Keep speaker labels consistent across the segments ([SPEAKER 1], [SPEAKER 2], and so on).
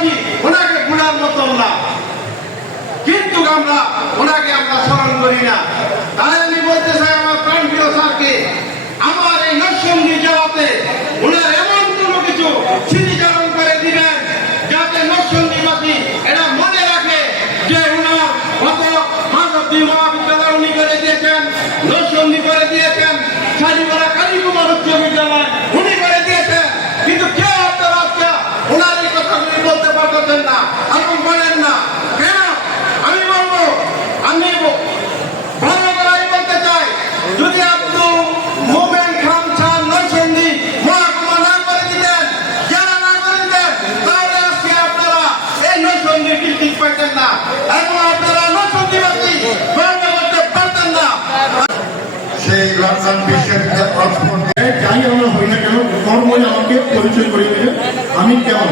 [SPEAKER 1] ভালোবাসি ওনাকে গুণার মতন না। কিন্তু আমরা ওনাকে আমরা স্মরণ করি না।
[SPEAKER 2] সেই
[SPEAKER 3] আমি কেমন?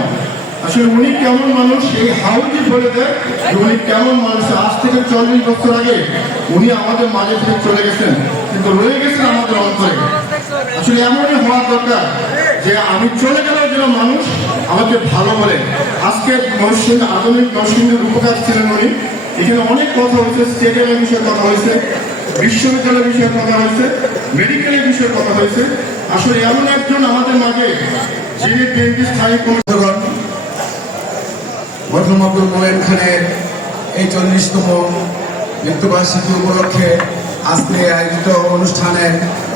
[SPEAKER 3] আসলে উনি কেমন মানুষ এই হাউজি বলে দেয় উনি কেমন মানুষ। আজ থেকে চল্লিশ বছর আগে উনি আমাদের মাঝে থেকে চলে গেছেন, কিন্তু রয়ে গেছেন আমাদের অন্তরে। আসলে এমনই হওয়া দরকার যে আমি চলে গেলেও যেন মানুষ আমাকে ভালো বলে। আজকে নরসিংহ আধুনিক নরসিংহের উপকার ছিলেন উনি। এখানে অনেক কথা হয়েছে, স্টেডিয়ামের বিষয়ে কথা হয়েছে, বিশ্ববিদ্যালয়ের বিষয়ে কথা হয়েছে। মেডিকেলের বিষয়ে কথা হয়েছে। আসলে এমন একজন আমাদের মাঝে, যিনি বিএনপি স্থায়ী কমিটি
[SPEAKER 4] মরহুম আব্দুল মোমেন খানের এই চল্লিশতম মৃত্যুবার্ষিকী উপলক্ষে আজকে আয়োজিত অনুষ্ঠানে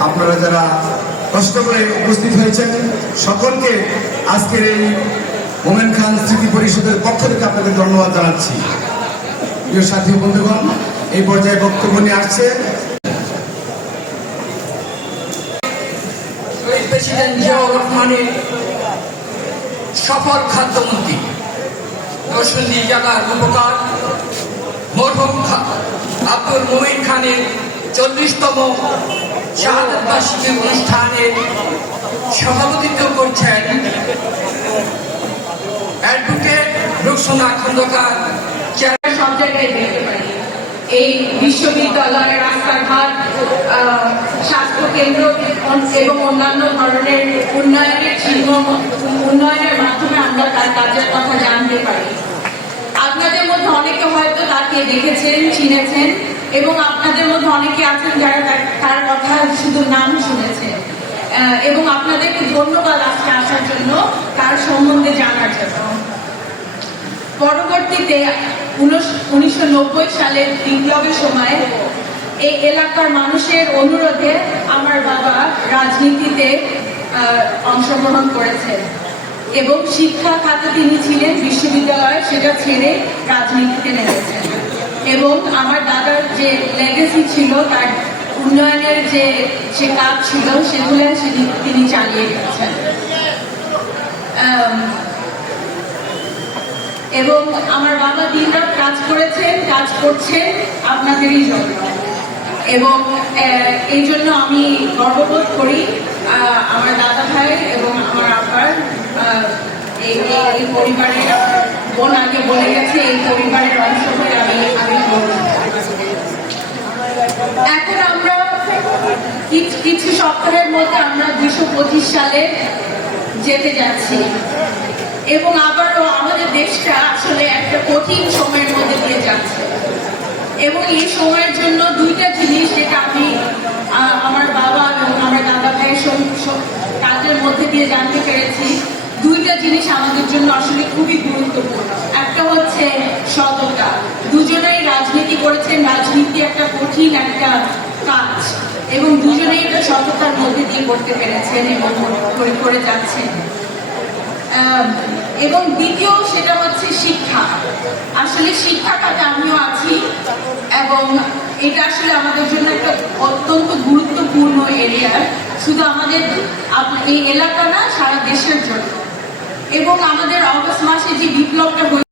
[SPEAKER 4] আপনারা যারা কষ্ট করে উপস্থিত হয়েছেন, সকলকে আজকের এই মোমেন খান স্মৃতি পরিষদের পক্ষ থেকে আপনাদের ধন্যবাদ জানাচ্ছি। প্রিয় সাথী বন্ধুগণ, এই পর্যায়ে বক্তব্য নিয়ে আসছে
[SPEAKER 5] শহীদ প্রেসিডেন্ট জিয়াউর রহমানের সফল খাদ্যমন্ত্রী। নরসিংদী জায়গার উপকার। মরহুম আব্দুল মুমিন খানের চল্লিশতম শাহাদত বার্ষিকী অনুষ্ঠানে সভাপতিত্ব করছেন অ্যাডভোকেট রুকসোনা খন্দকার।
[SPEAKER 6] সব জায়গায় এই বিশ্ববিদ্যালয় রাস্তাঘাট স্বাস্থ্য কেন্দ্র এবং অন্যান্য ধরনের উন্নয়নের চিহ্ন উন্নয়নের মাধ্যমে আমরা তার কাজের কথা জানতে পারি। আপনাদের মধ্যে অনেকে হয়তো তাকে দেখেছেন, চিনেছেন এবং আপনাদের মধ্যে অনেকে আছেন যারা তার- কথা শুধু নাম শুনেছেন। এবং আপনাদেরকে ধন্যবাদ আজকে আসার জন্য তার সম্বন্ধে জানার জন্য। পরবর্তীতে উনিশশো সালের বিপ্লবের সময় এই এলাকার মানুষের অনুরোধে আমার বাবা রাজনীতিতে অংশগ্রহণ করেছেন এবং শিক্ষা খাতে তিনি ছিলেন বিশ্ববিদ্যালয়ে সেটা ছেড়ে রাজনীতিতে নেমেছেন। এবং আমার দাদার যে লেগেসি ছিল, তার উন্নয়নের যে সে কাজ ছিল, সেগুলো তিনি- চালিয়ে গেছেন। এবং আমার বাবা দিনরাত কাজ করেছেন, কাজ করছেন, আপনাদেরই জন্য। এবং এই জন্য আমি গর্ববোধ করি আমার দাদা ভাই এবং আমার আব্বার এই পরিবারের বোন আগে বলে গেছে, এই পরিবারের অংশ হয়ে আমি আমি। এখন আমরা কিছু সপ্তাহের মধ্যে আমরা দুশো পঁচিশ সালে যেতে যাচ্ছি এবং আবারও আমাদের দেশটা আসলে একটা কঠিন যাচ্ছে এবং এই সময়ের জন্য দুইটা জিনিস যেটা আমি আমার বাবা এবং আমার দাদা ভাইয়ের কাজের মধ্যে দিয়ে জানতে পেরেছি, দুইটা জিনিস আমাদের জন্য আসলে খুবই গুরুত্বপূর্ণ। একটা হচ্ছে সততা। দুজনেই রাজনীতি করেছেন, রাজনীতি একটা কঠিন একটা কাজ এবং দুজনেই এটা সততার মধ্যে দিয়ে করতে পেরেছেন এবং করে যাচ্ছেন। এবং দ্বিতীয় সেটা হচ্ছে শিক্ষা। আসলে শিক্ষা আমিও আছি এবং এটা আসলে আমাদের জন্য একটা অত্যন্ত গুরুত্বপূর্ণ এরিয়া শুধু আমাদের এই এলাকা না, সারা দেশের জন্য। এবং আমাদের অগস্ট মাসে যে বিপ্লবটা